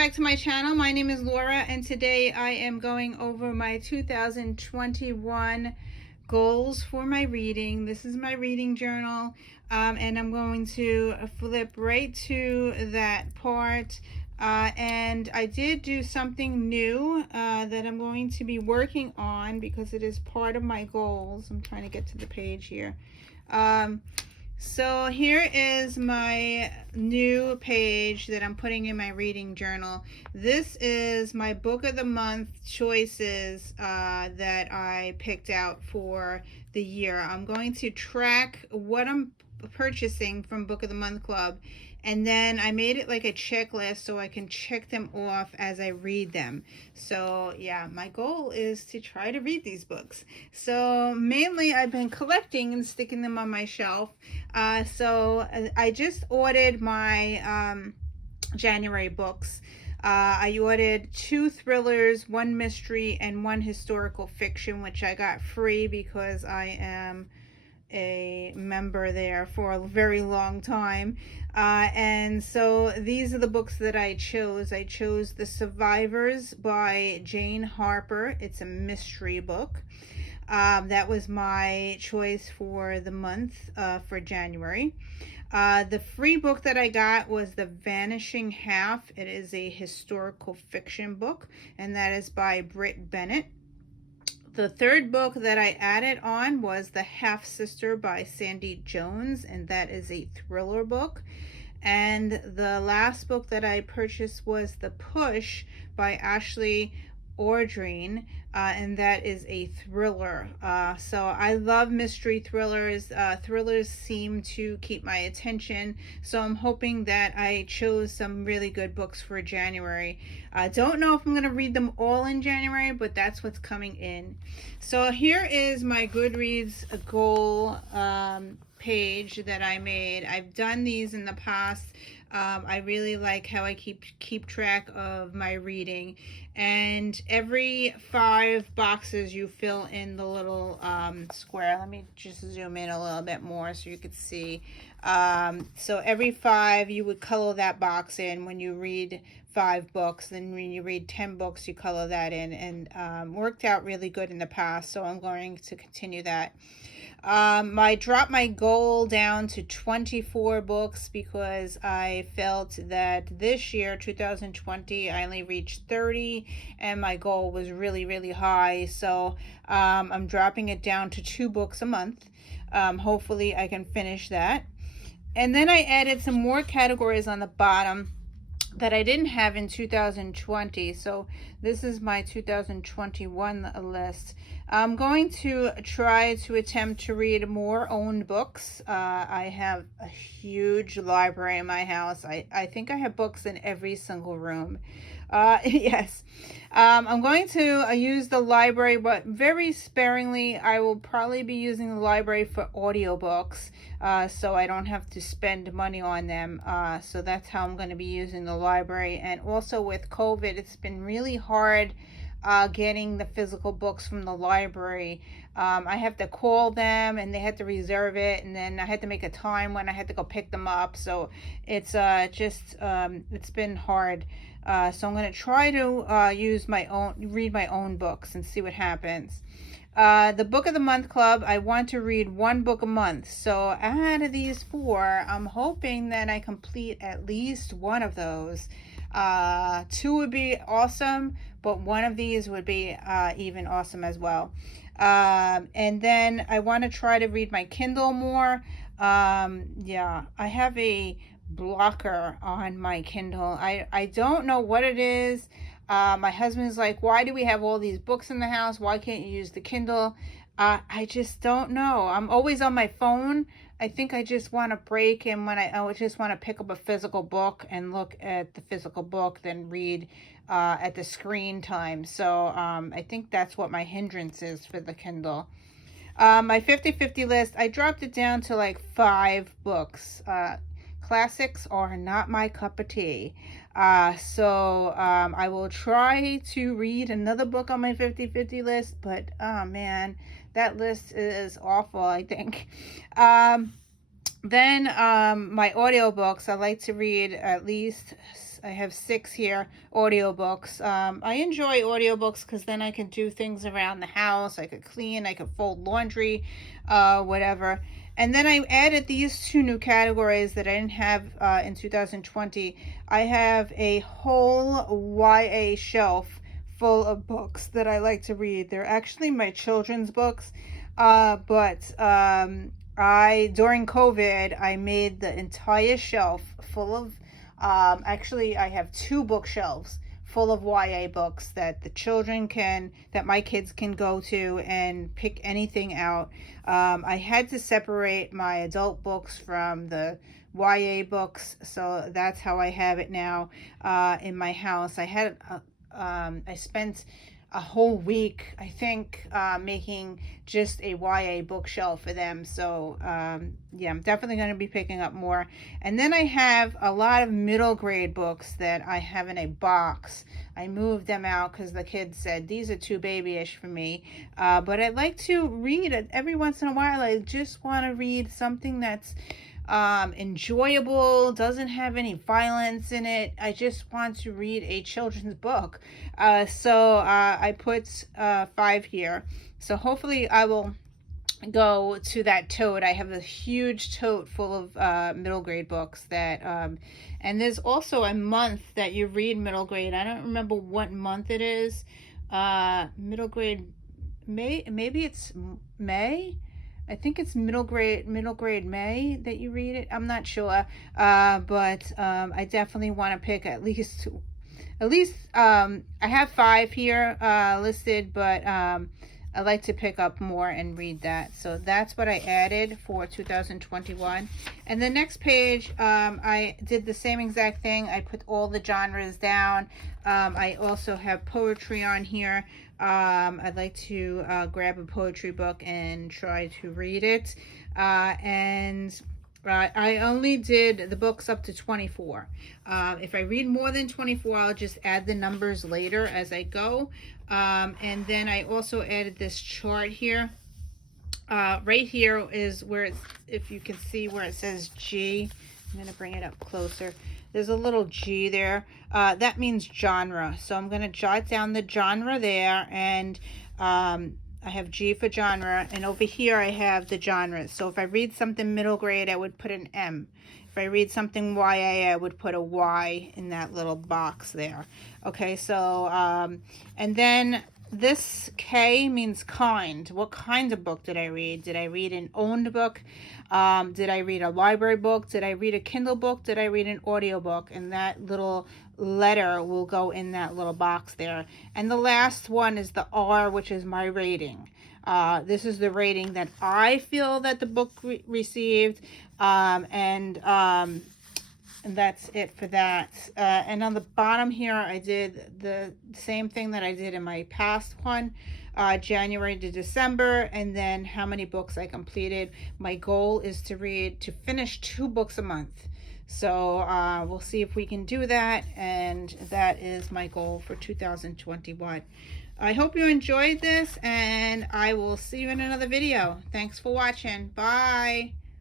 back to my channel. My name is Laura, and today I am going over my 2021 goals for my reading. This is my reading journal, and I'm going to flip right to that part. And I did do something new that I'm going to be working on because it is part of my goals. I'm trying to get to the page here. So here is my new page that I'm putting in my reading journal. This is my book of the month choices that I picked out for the year. I'm going to track what I'm purchasing from Book of the Month Club, and then I made it like a checklist so I can check them off as I read them. So yeah, my goal is to try to read these books. So mainly I've been collecting and sticking them on my shelf. So I just ordered my January books. I ordered 2 thrillers, 1 mystery, and 1 historical fiction, which I got free because I am a member there for a very long time. And so these are the books that I chose. I chose The Survivors by Jane Harper. It's a mystery book. That was my choice for the month for January. The free book that I got was The Vanishing Half. It is a historical fiction book, and that is by Britt Bennett. The third book that I added on was The Half Sister by Sandy Jones, and that is a thriller book. And the last book that I purchased was The Push by Ashley Ordrine, and that is a thriller. So I love mystery thrillers. Thrillers seem to keep my attention, so I'm hoping that I chose some really good books for January. I don't know if I'm going to read them all in January, but that's what's coming in. So here is my Goodreads goal page that I made. I've done these in the past. I really like how I keep track of my reading, and every 5 boxes you fill in the little square. Let me just zoom in a little bit more so you could see. So every 5 you would color that box in when you read 5 books. Then when you read 10 books you color that in, and worked out really good in the past, so I'm going to continue that. I dropped my goal down to 24 books because I felt that this year, 2020, I only reached 30, and my goal was really, really high. So I'm dropping it down to 2 books a month. Hopefully I can finish that. And then I added some more categories on the bottom that I didn't have in 2020. So this is my 2021 list. I'm going to try to attempt to read more owned books. I have a huge library in my house. I think I have books in every single room. Yes. I'm going to use the library, but very sparingly. I will probably be using the library for audiobooks, so I don't have to spend money on them. So that's how I'm going to be using the library. And also with COVID, it's been really hard getting the physical books from the library. I have to call them, and they had to reserve it, and then I had to make a time when I had to go pick them up. So it's it's been hard. So I'm going to try to read my own books and see what happens. The Book of the Month Club, I want to read 1 book a month. So out of these 4, I'm hoping that I complete at least 1 of those. 2 would be awesome, but 1 of these would be even awesome as well. And then I want to try to read my Kindle more. Yeah, I have a blocker on my Kindle. I don't know what it is. My husband's like, why do we have all these books in the house? Why can't you use the Kindle? I just don't know. I'm always on my phone. I think I just want a break, and when I just want to pick up a physical book and look at the physical book, then read at the screen time. So I think that's what my hindrance is for the Kindle. My 50-50 list, I dropped it down to like 5 books. Classics are not my cup of tea. So I will try to read another book on my 50-50 list, but oh man, that list is awful, I think. Then my audiobooks, I like to read at least I have 6 here, audiobooks. I enjoy audiobooks because then I can do things around the house. I could clean, I could fold laundry, whatever. And then I added these 2 new categories that I didn't have in 2020. I have a whole YA shelf full of books that I like to read. They're actually my children's books, but during COVID, I made the entire shelf full of, actually, I have 2 bookshelves full of YA books that that my kids can go to and pick anything out. I had to separate my adult books from the YA books, so that's how I have it now in my house. I spent a whole week, I think, making just a YA bookshelf for them. So yeah, I'm definitely going to be picking up more. And then I have a lot of middle grade books that I have in a box. I moved them out because the kids said these are too babyish for me. But I like to read it every once in a while. I just want to read something that's enjoyable, doesn't have any violence in it. I just want to read a children's book. So I put 5 here. So hopefully I will go to that tote. I have a huge tote full of middle grade books that and there's also a month that you read middle grade. I don't remember what month it is. Middle grade May, maybe it's May. I think it's middle grade May that you read it. I'm not sure, but I definitely want to pick at least. I have 5 here listed, but I like to pick up more and read that. So that's what I added for 2021. And the next page, I did the same exact thing. I put all the genres down. I also have poetry on here. I'd like to grab a poetry book and try to read it. I only did the books up to 24. If I read more than 24, I'll just add the numbers later as I go. And then I also added this chart here. Right here is where it's, if you can see where it says G. I'm going to bring it up closer. There's a little G there. That means genre. So I'm going to jot down the genre there, and I have G for genre, and over here I have the genres. So if I read something middle grade, I would put an M. If I read something YA, I would put a Y in that little box there. Okay, so, and then this K means kind. What kind of book did I read? Did I read an owned book? Did I read a library book? Did I read a Kindle book? Did I read an audio book? And that little letter will go in that little box there. And the last one is the R, which is my rating. This is the rating that I feel that the book received. And that's it for that. And on the bottom here, I did the same thing that I did in my past one, January to December, and then how many books I completed. My goal is to finish 2 books a month. So we'll see if we can do that, and that is my goal for 2021. I hope you enjoyed this, and I will see you in another video. Thanks for watching. Bye.